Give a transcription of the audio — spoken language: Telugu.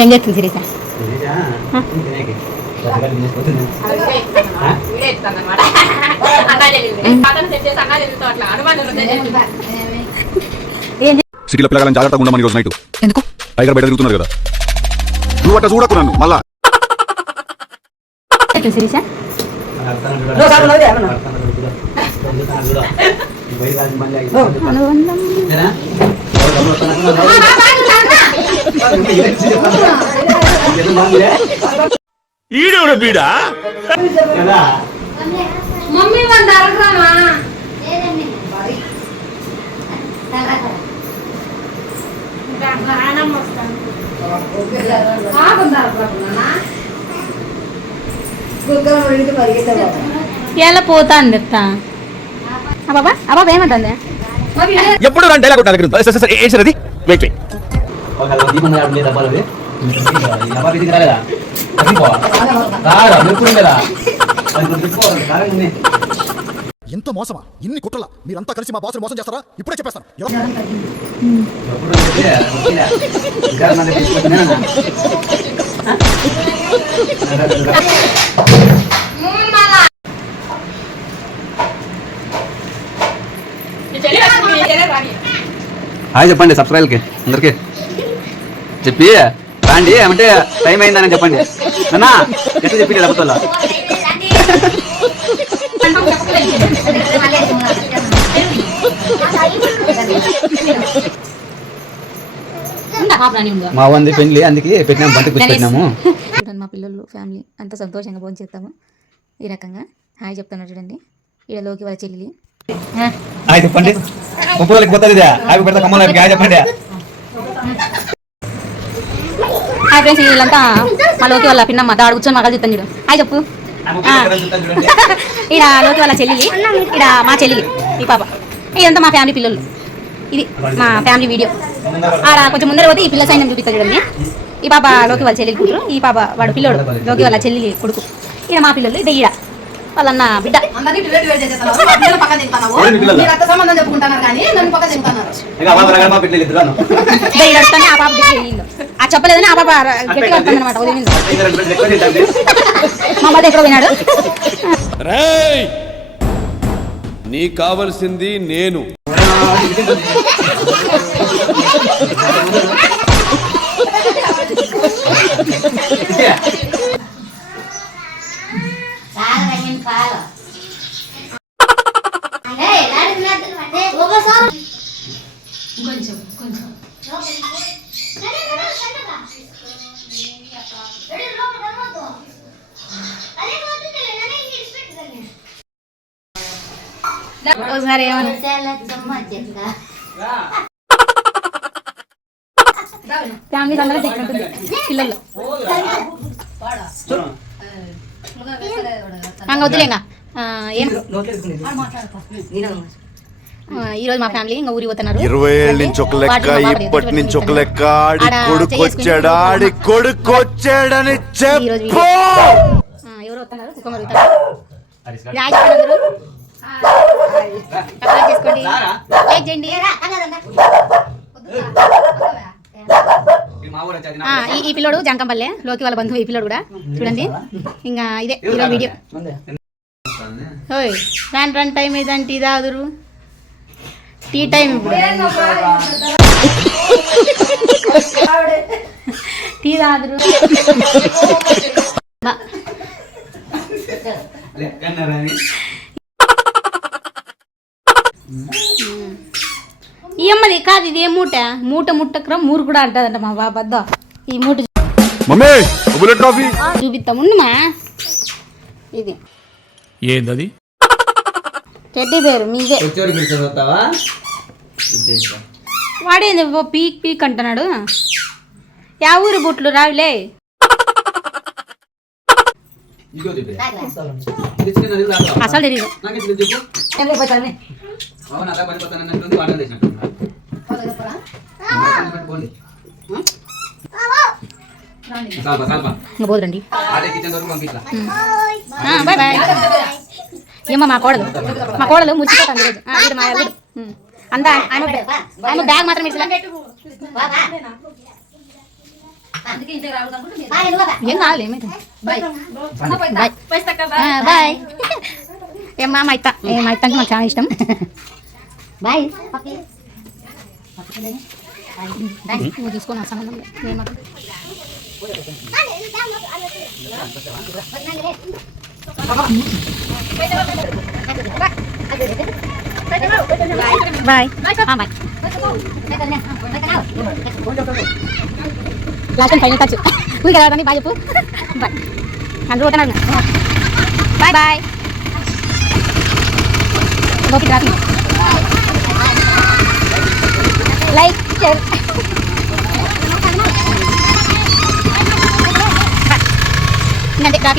ఏం చేస్తుంది సిరీస? సిటీలో పిల్లగాలని జాగ్రత్తగా ఉండమని రోజు నైట్. ఎందుకు? టైగర్ బయట తిరుగుతున్నారు కదా. నువ్వు అట్లా చూడకు నన్ను మళ్ళా. సిరీస ఈడెవడ బీడా మమ్మీ వంద అరగరామా ఎలా పోతా అండి బాబా అబాబా ఏమంటుంది? ఎప్పుడు నా డైలాగ్ ఏంటది? Wait wait. ఎంత మోసమా? ఇన్ని కుట్రలా? మీరంతా కలిసి మా బాసుని మోసం చేస్తారా? ఇప్పుడే చెప్పేస్తాను. హాయ్ చెప్పండి సబ్స్క్రైబర్కి అందరికి చెప్పి రాండి ఏమంటే టైం అయిందని చెప్పండి. అన్నా ఎట్లా చెప్పి డబ్బుతో మా వంది పెళ్లి అందుకే పెట్టినాము, బంతికి పెట్టినాము. మా పిల్లలు ఫ్యామిలీ అంతా సంతోషంగా భోజనం చేస్తాము. ఈ రకంగా హాయ్ చెప్తాను చూడండి. ఈడలోకి వాళ్ళ చెల్లి హాయ్ చెప్పండి. పోతుంది హాయ్ పెడతా కమ్మలు హాయ్ చెప్పండి. హాయ్ ఫ్రెండ్స్, వీళ్ళంతా మా లోకి వాళ్ళ పిన్నమ్మ దాడు కూర్చొని మగలు చెప్తాను చూడు. హాయ్ చెప్పు. ఈడ లోకి వాళ్ళ చెల్లి, ఈడ మా చెల్లి ఈ పాప. ఇదంతా మా ఫ్యామిలీ పిల్లలు. ఇది మా ఫ్యామిలీ వీడియో. ఆడ కొంచెం ముందర పోతే ఈ పిల్ల సైన్యం చూపిస్తా చూడండి. ఈ పాప లోకి వాళ్ళ చెల్లి కూతురు, ఈ పాప వాడు పిల్లోడు లోకి వాళ్ళ చెల్లి కొడుకు. ఈడ మా పిల్లలు, ఇదే ఈడ వాళ్ళన్న బిడ్డ. ఈడ ఆ పాప ఆ చెప్పలేదని ఆ పాప గట్టిగా వస్తుందన్నమాట. మా బాధ ఎక్కడ పోయినాడు? నీకు కావలసింది నేను. ఒకసారి ఫ్యామిలీస్ అందరూ తెచ్చుకుంటుంది పిల్లలు. వద్దులేంగా ఈ రోజు మా ఫ్యామిలీ ఇంకా ఊరికి పోతున్నారు. 20 ఏళ్ళ నుంచి ఒక లెక్క, ఇప్పటి నుంచి ఒక లెక్క. ఆడి కొడుకు వచ్చాడని చెప్పు. ఎవరు వస్తున్నారు? కుక్క మరుగుతారు. చేసుకోండి, లైక్ చేయండి. ఈ పిల్లోడు జంకంపల్లె లోకి వాళ్ళ బంధువు. ఈ పిల్లోడు కూడా చూడండి. ఇంకా ఇదే ఈరోజు వీడియో. ఓయ్ రన్ టైం ఏదంటే టీ తాగుదురు. టీ టైం ఇప్పుడు. టీ తాగుదురు. ఈ అమ్మది కాదు, ఇది ఏ మూట? ముట్టకరా మూరు కూడా అంటదంట మా బాబద్ద. ఈ మూట చూపిస్తాం ఉండమా. ఇది ఏందది? టెడ్డీ పేరు మీదే. వాడేంది పీక్ పీక్ అంటున్నాడు. యా ఊరు బుట్లు రావిలే. అసలు తెలీదు. పోదురండి. Bye bye. ఏమో మా కోడలు ముచ్చిపోతాను ఈరోజు. మా అందా ఆయన బ్యాగ్ మాత్రం ఇట్లా ఏం కావాలి ఏమైతే బాయ్ ఏమ్మా మా ఇత్త మా ఇత్తంటే మాకు చాలా ఇష్టం బాయ్ నువ్వు తీసుకొని సంబంధం ఏమాత్రం bye bye last time final touch ఊరికి వెళ్ళాలని బాయ్ చెప్పు బాయ్ అందరూ పోతున్నాడు bye bye okay traffic like share ఇంకంతే ట్రాఫిక్